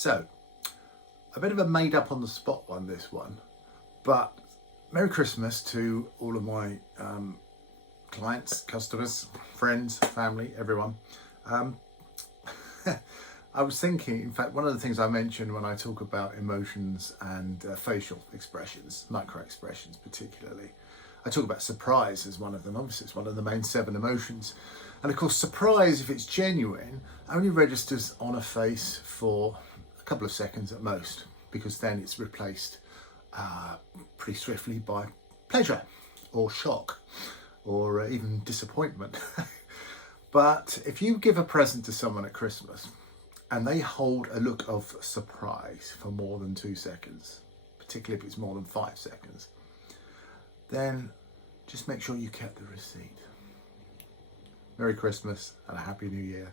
So, a bit of a made up on the spot one, this one, but Merry Christmas to all of my clients, customers, friends, family, everyone. I was thinking, in fact, one of the things I mentioned when I talk about emotions and facial expressions, micro expressions particularly, I talk about surprise as one of them. Obviously, it's one of the main 7 emotions. And of course, surprise, if it's genuine, only registers on a face for a couple of seconds at most, because then it's replaced pretty swiftly by pleasure or shock or even disappointment. But if you give a present to someone at Christmas and they hold a look of surprise for more than 2 seconds, particularly if it's more than 5 seconds, then just make sure you kept the receipt. Merry Christmas and a Happy New Year.